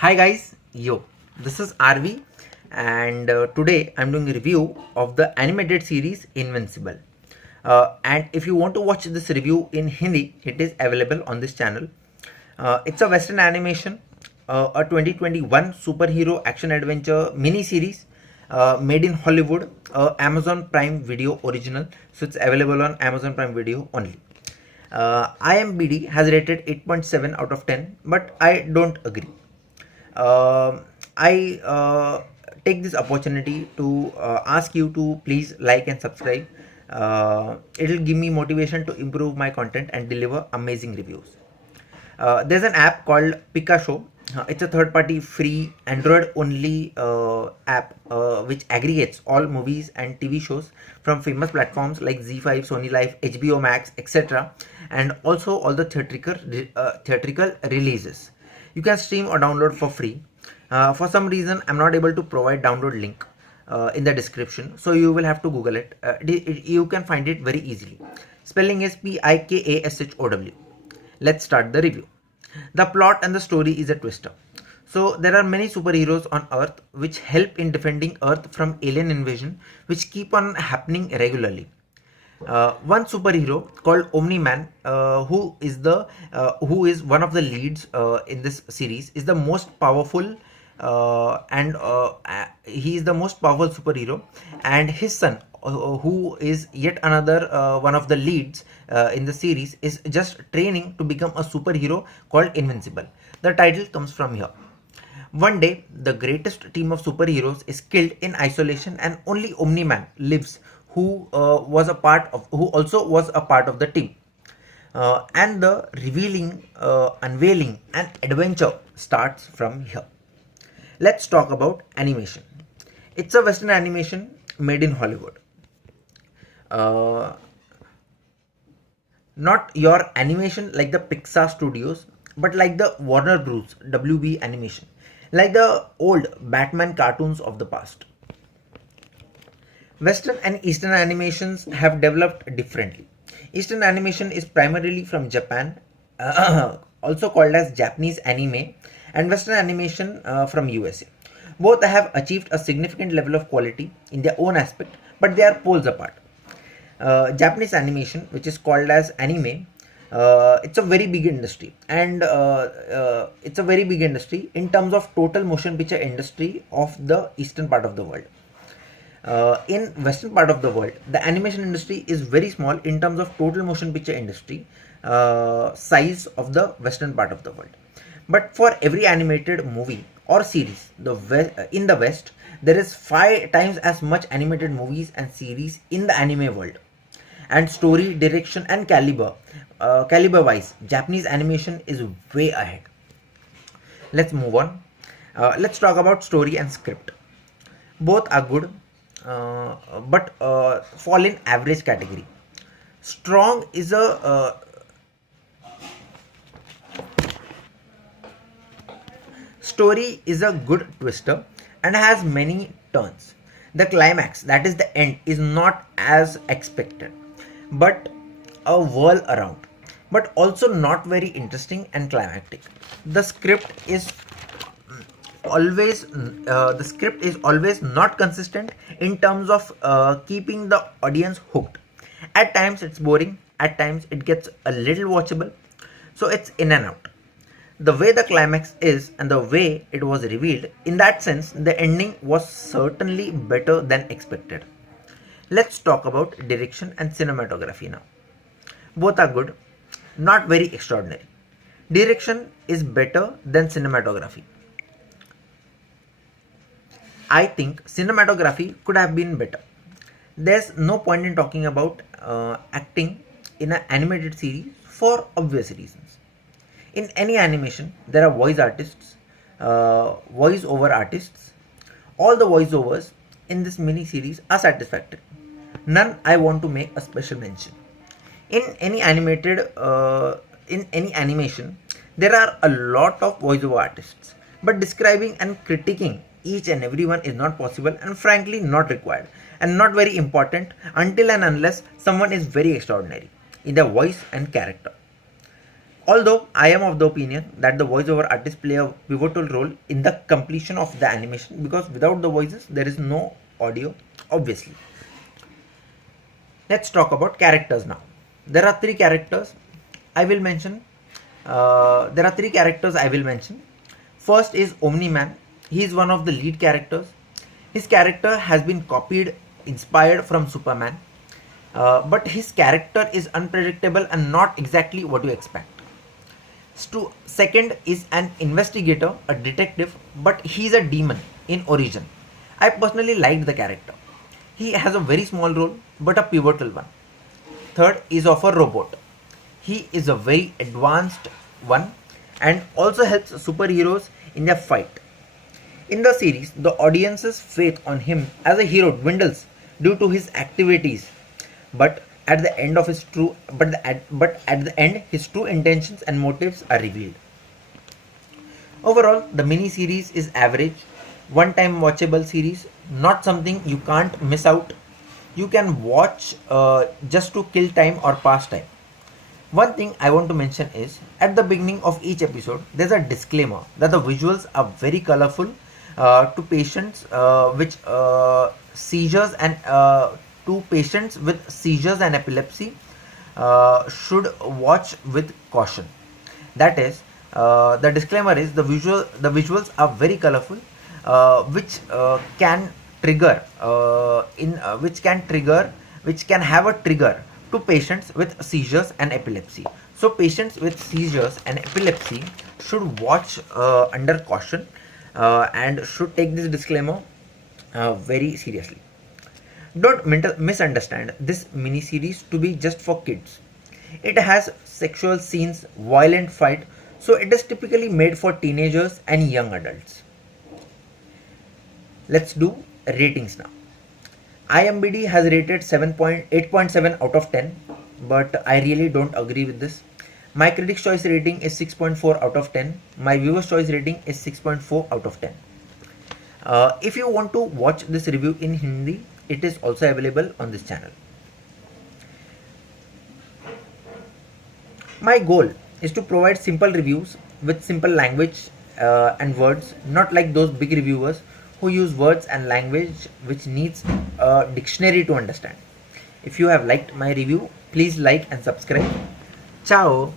Hi guys, this is RV and today I'm doing a review of the animated series Invincible. And if you want to watch this review in Hindi, it is available on this channel. It's a Western animation, a 2021 superhero action adventure mini series made in Hollywood, Amazon Prime Video original. So it's available on Amazon Prime Video only. IMBD has rated 8.7 out of 10, but I don't agree. I take this opportunity to ask you to please like and subscribe. It'll give me motivation to improve my content and deliver amazing reviews. There's an app called Picasso. It's a third-party free Android-only app which aggregates all movies and TV shows from famous platforms like Z5, Sony Live, HBO Max, etc., and also all the theatrical releases. You can stream or download for free. For some reason, I'm not able to provide download link in the description, so you will have to Google it. You can find it very easily. Spelling is Pikashow. Let's start the review. The plot and the story is a twister. So there are many superheroes on Earth which help in defending Earth from alien invasion, which keep on happening regularly. One superhero called Omni-Man, who is one of the leads in this series, is the most powerful, and he is the most powerful superhero, and his son, who is yet another one of the leads in the series, is just training to become a superhero called Invincible. The title comes from here. One day, the greatest team of superheroes is killed in isolation, and only Omni-Man lives, who also was a part of the team. And the unveiling, and adventure starts from here. Let's talk about animation. It's a Western animation made in Hollywood. Not your animation like the Pixar studios, but like the Warner Bros. WB animation, like the old Batman cartoons of the past. Western and Eastern animations have developed differently. Eastern animation is primarily from Japan, also called as Japanese anime, and Western animation from USA. Both have achieved a significant level of quality in their own aspect, but they are poles apart. Japanese animation, which is called as anime, it's a very big industry, and it's a very big industry in terms of total motion picture industry of the eastern part of the world. In western part of the world, the animation industry is very small in terms of total motion picture industry size of the western part of the world. But for every animated movie or series, in the west, there is 5 times as much animated movies and series in the anime world. And story, direction, and caliber wise, Japanese animation is way ahead. Let's move on. Let's talk about story and script. Both are good, but fall in average category. Strong is a story is a good twister and has many turns. The climax, that is the end, is not as expected, but a whirl around, but also not very interesting and climactic. The script is always not consistent in terms of keeping the audience hooked. At times it's boring, at times it gets a little watchable, so it's in and out. The way the climax is and the way it was revealed, in that sense, the ending was certainly better than expected. Let's talk about direction and cinematography now. Both are good, not very extraordinary. Direction is better than cinematography. I think cinematography could have been better. There's no point in talking about acting in an animated series for obvious reasons. In any animation, there are voice over artists. All the voiceovers in this mini series are satisfactory. None I want to make a special mention. In any animation, there are a lot of voiceover artists, but describing and critiquing each and every one is not possible, and frankly not required, and not very important until and unless someone is very extraordinary in their voice and character. Although I am of the opinion that the voiceover artists play a pivotal role in the completion of the animation, because without the voices there is no audio, obviously. Let's talk about characters now. There are three characters I will mention. First is Omni Man. He is one of the lead characters. His character has been copied, inspired from Superman, but his character is unpredictable and not exactly what you expect. Second is an investigator, a detective, but he's a demon in origin. I personally liked the character. He has a very small role, but a pivotal one. Third is of a robot. He is a very advanced one and also helps superheroes in their fight. In the series, the audience's faith on him as a hero dwindles due to his activities, but at the end of his true but at the end his true intentions and motives are revealed. Overall, the mini series is average, one time watchable series, not something you can't miss out. You can watch just to kill time or pass time. One thing I want to mention is at the beginning of each episode, there's a disclaimer that the visuals are very colorful to patients which seizures and to patients with seizures and epilepsy should watch with caution. That is, the disclaimer is the visuals are very colorful, which can trigger which can have a trigger to patients with seizures and epilepsy. So patients with seizures and epilepsy should watch under caution and should take this disclaimer very seriously. Don't misunderstand this mini series to be just for kids. It has sexual scenes, violent fight, so it is typically made for teenagers and young adults. Let's do ratings now. IMDb has rated 8.7 out of 10, but I really don't agree with this. My Critics' Choice rating is 6.4 out of 10. My Viewers' Choice rating is 6.4 out of 10. If you want to watch this review in Hindi, it is also available on this channel. My goal is to provide simple reviews with simple language and words, not like those big reviewers who use words and language which needs a dictionary to understand. If you have liked my review, please like and subscribe. Ciao.